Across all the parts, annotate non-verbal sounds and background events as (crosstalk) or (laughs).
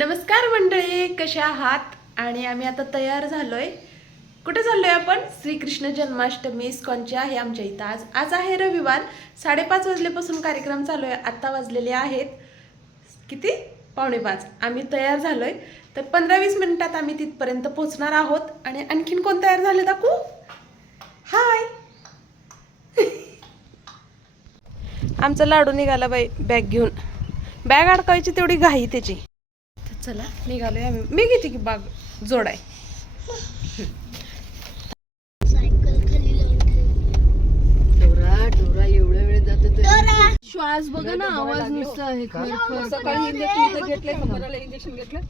नमस्कार मंडळी कशा आहात? आणि आम्ही आता तयार झालोय. कुठे चाललोय आपण? श्रीकृष्ण जन्माष्टमी इस्कॉनची आहे आमच्या इथं. आज आज आहे रविवार. साडेपाच वाजल्यापासून कार्यक्रम चालू आहे. आत्ता वाजलेले आहेत. किती? पावणे पाच. आम्ही तयार झालोय. तर पंधरा वीस मिनिटात आम्ही तिथपर्यंत पोहोचणार आहोत. आणि आणखीन कोण तयार झाले? दाखवू? हाय! (laughs) आमचा लाडू निघाला बाई बॅग घेऊन. बॅग अडकायची तेवढी घाई त्याची. चला निघालोय आम्ही. मी घेते की बाग? जोडाय. सायकल खाली लावून ठेवली. डोरा डोरा एवढा वेळ जातो डोरा! श्वास बघा ना आवाज नुसता आहे. इंजेक्शन घेतलं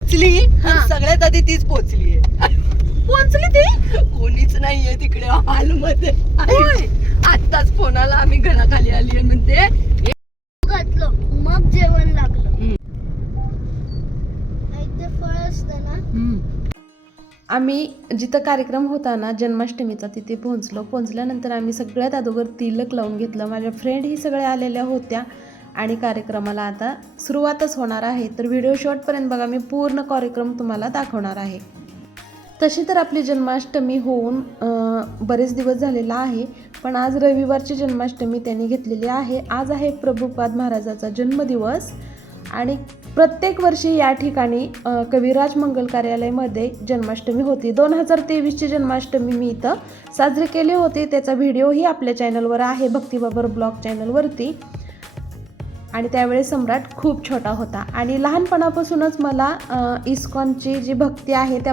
पोचली. सगळ्यात आधी तीच पोचली पोचली ती? कोणीच नाहीये तिकडे हॉलमध्ये आत्ताच फोनाला आम्ही घराखाली आली म्हणते. घातलं मग जेवण लागलं. असतं ना आम्ही जिथं कार्यक्रम होता ना जन्माष्टमीचा तिथे पोहोचलो. पोहोचल्यानंतर आम्ही सगळ्यात अगोदर तिलक लावून घेतलं. माझ्या फ्रेंड ही सगळ्या आलेल्या होत्या आणि कार्यक्रमाला आता सुरुवातच होणार आहे. तर व्हिडिओ शॉर्टपर्यंत बघा मी पूर्ण कार्यक्रम तुम्हाला दाखवणार आहे. तशी तर आपली जन्माष्टमी होऊन बरेच दिवस झालेला आहे पण आज रविवारची जन्माष्टमी त्यांनी घेतलेली आहे. आज आहे प्रभुपाद महाराजाचा जन्मदिवस आणि प्रत्येक वर्षी या ठिकाणी कविराज मंगल कार्यालयमध्ये जन्माष्टमी होती. दोन हजार तेवीसची जन्माष्टमी मी इथं साजरी केली होती. त्याचा व्हिडिओही आपल्या चॅनलवर आहे भक्तीबाबर ब्लॉग चॅनलवरती. आणि त्यावेळेस सम्राट खूप छोटा होता. आणि लहानपणापासूनच मला इस्कॉनची जी भक्ती आहे त्या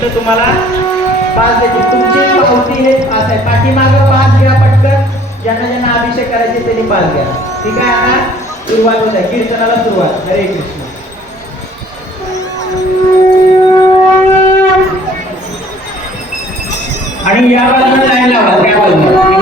भेटत तुम्हाला? पाच देतील तुमची पावती हे पाच आहे. पाठीमाग पाच घ्या पटकन. ज्यांना ज्यांना अभिषेक करायचे त्यांनी पाच घ्या. ठीक आहे आता सुरुवात होत. आहे कीर्तनाला सुरुवात. हरे कृष्ण. आणि या बाजूला लाईन लावा त्या बाजूला.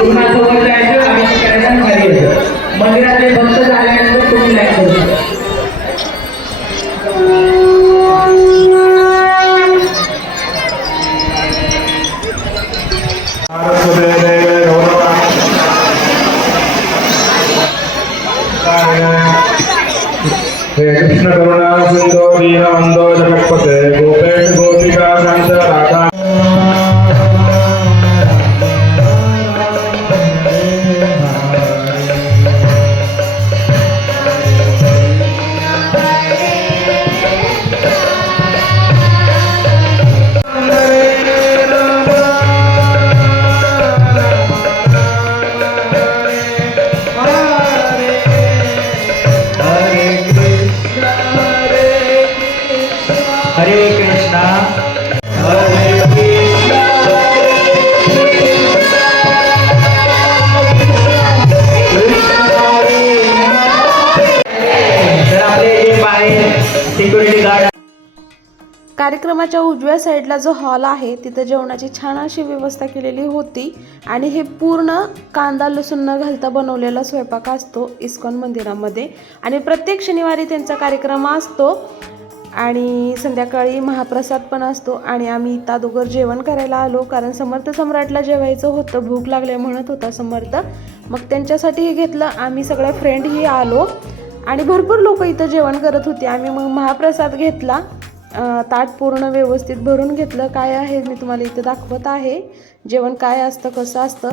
कृष्ण करुणा सिंधो दीनबंधो जगत्पते गोपेश कार्यक्रमाच्या उजव्या साईडला जो हॉल आहे तिथं जेवणाची छान अशी व्यवस्था केलेली होती. आणि हे पूर्ण कांदा लसूण न घालता बनवलेला स्वयंपाक असतो इस्कॉन मंदिरामध्ये. आणि प्रत्येक शनिवारी त्यांचा कार्यक्रम असतो. आणि संध्याकाळी महाप्रसाद पण असतो. आणि आम्ही इथं अगोदर जेवण करायला आलो कारण समर्थ सम्राटला जेवायचं होतं. भूक लागले म्हणत होता समर्थ. मग त्यांच्यासाठी हे घेतलं. आम्ही सगळ्या फ्रेंडही आलो. आणि भरपूर लोक इथं जेवण करत होते. आम्ही मग महाप्रसाद घेतला. ताट पूर्ण व्यवस्थित भरून घेतलं. काय आहे मी तुम्हाला इथं दाखवत आहे. जेवण काय असतं कसं असतं.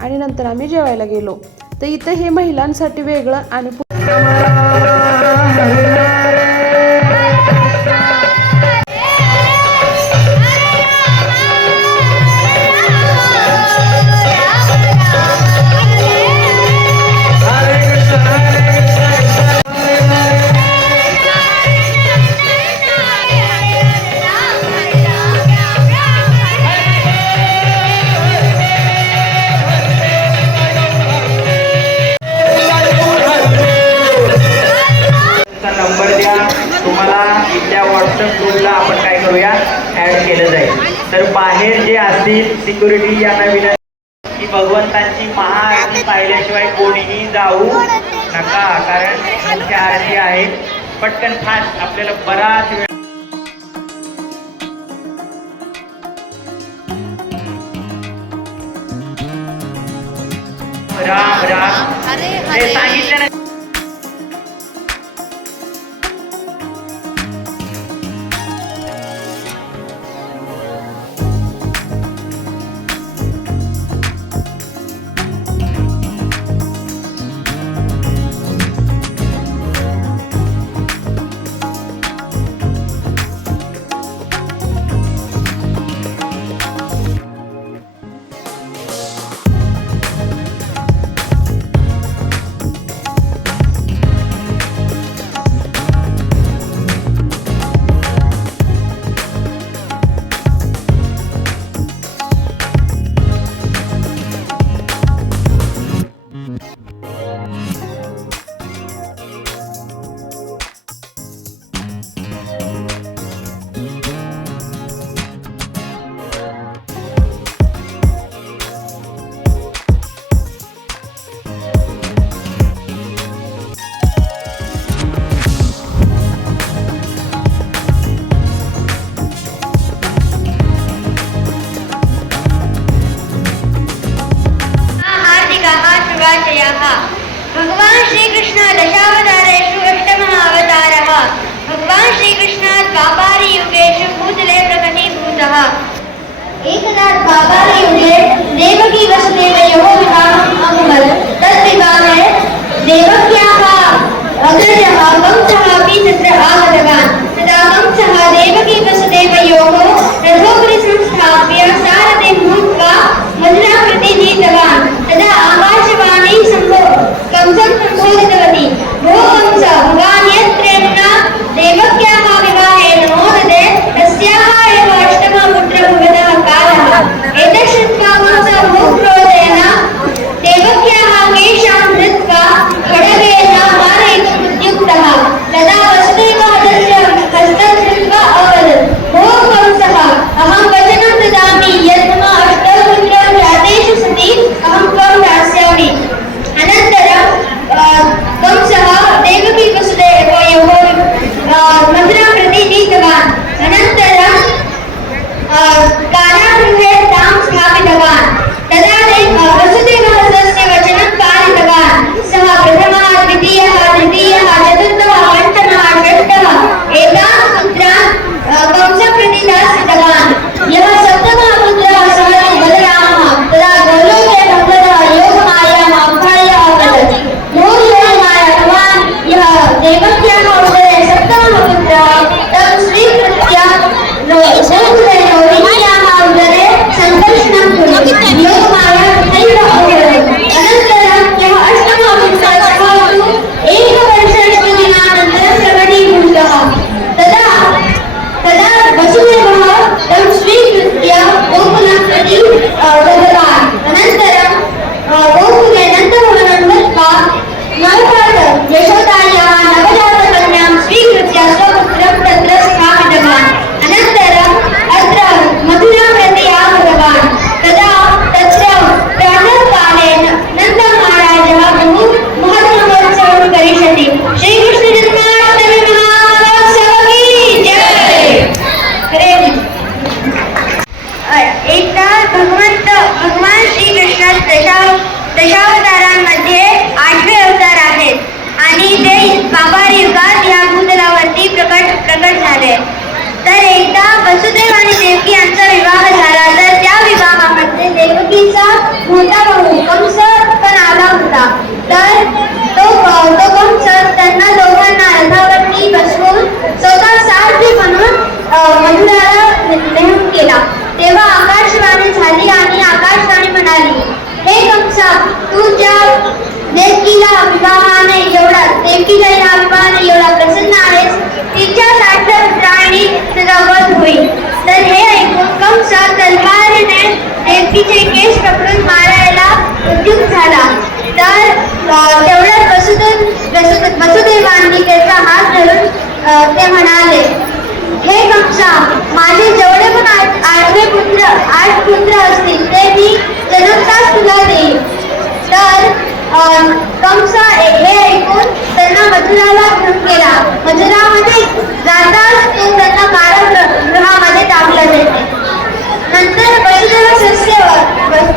आणि नंतर आम्ही जेवायला गेलो. तर इथं हे महिलांसाठी वेगळं आणि इथल्या व्हॉट्सअप ग्रुपला आपण काय करूया? ऍड केलं जाईल. तर बाहेर जे असतील सिक्युरिटी यांना विनंती की भगवंतांची महाआरती पाहिल्याशिवाय कोणीही जाऊ नका. कारण मुख्य आरती आहे पटकन फास्ट आपल्याला बराच वेळ राम राम. ते सांगितलं ना अग्रजः तत्र आगतवान्। तदा कंसः देवकी वसुदेवयोः रथोपरि संस्थाप्य सारथिं भूत्वा मधुराकृति नीतवान्। तदा आकाशवाणी सम्भो कंसं सम्बोधितवती भो कंस भवान् तेव्हा भगवंत भगवान श्रीकृष्ण दशा दशावतारांमध्ये आठवे अवतार आहेत. आणि ते बाबा युगात या भूतलावरती प्रकट प्रकट झाले. तर एकदा वसुदेव आणि देवकी यांचा विवाह झाला तर त्या विवाहामध्ये देवकीचा मोठा भाऊ कंस पण आला होता. तर तो तो कंस त्यांना दोघांना रथावरती बसवून स्वतः सारथी म्हणून मधुराला नेहून केला. तेव्हा आकाशवाणी झाली आणि आकाशवाणी म्हणाली हे कंसा तू ज्या देखीला विवाहाने एवढा देखीला या विवाहाने एवढा प्रसन्न आहेस तिच्या सार्थक राणी होईल. तर हे ऐकून कंस तलवारीने देवकीचे केस पकडून मारायला उद्युक्त झाला. तर तेवढ्या वसुदेव वसुदेवांनी त्याचा हात धरून ते म्हणा माझे पुत्र आठ पुत्र असतील ते मी जन्मताच तुला देईल तर कंस हे ऐकून त्यांना मथुराला घेऊन गेला मथुरामध्ये जाताच तो त्यांना कारागृहामध्ये टाकला जाते नंतर वसुदेव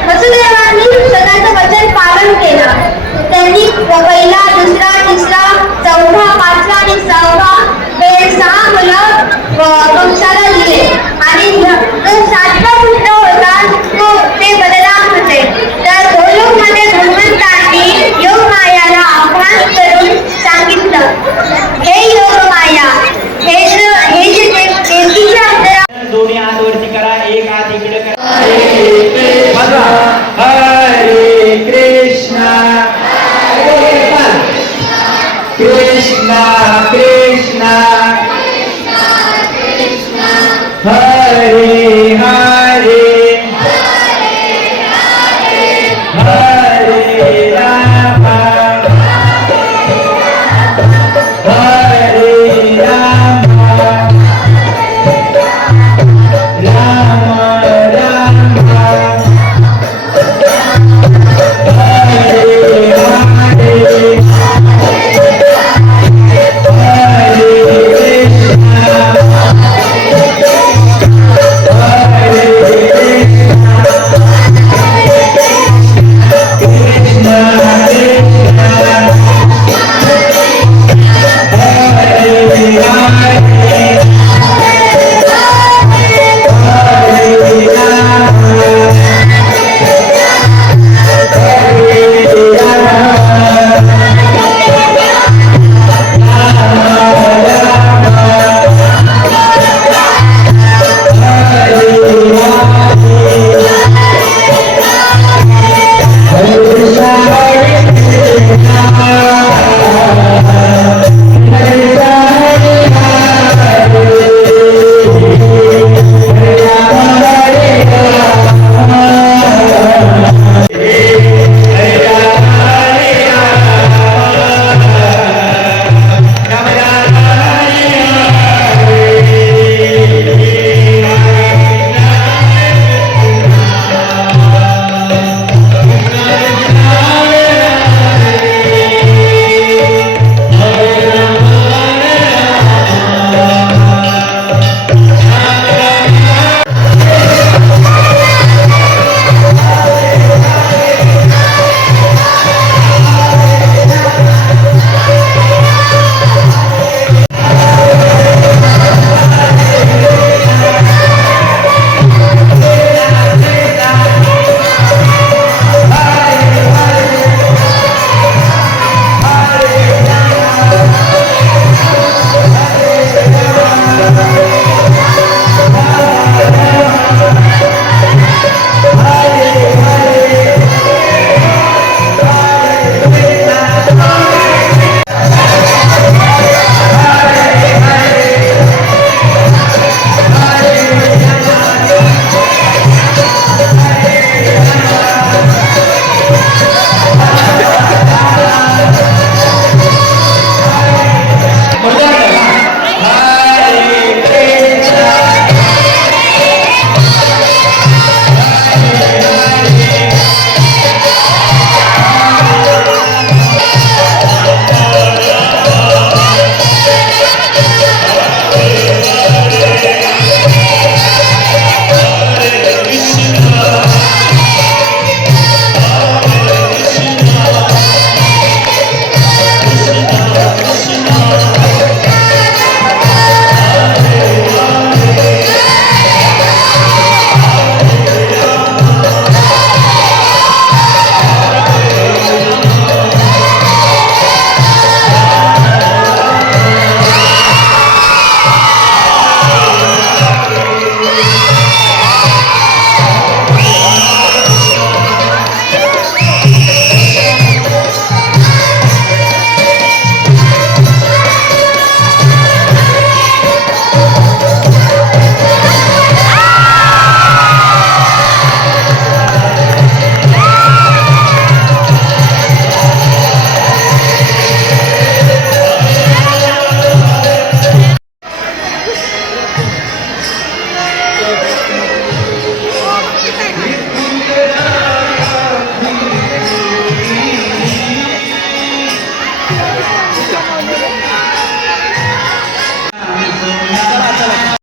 वसुदेवांनी स्वतःचं वचन पालन केलं. त्यांनी पहिला दुसरा तिसरा चौथा पाचवा आणि सहावा वेळ सहा मुलं कंसाला दिले. आणि सातवा पुत्र होता तो ते बदल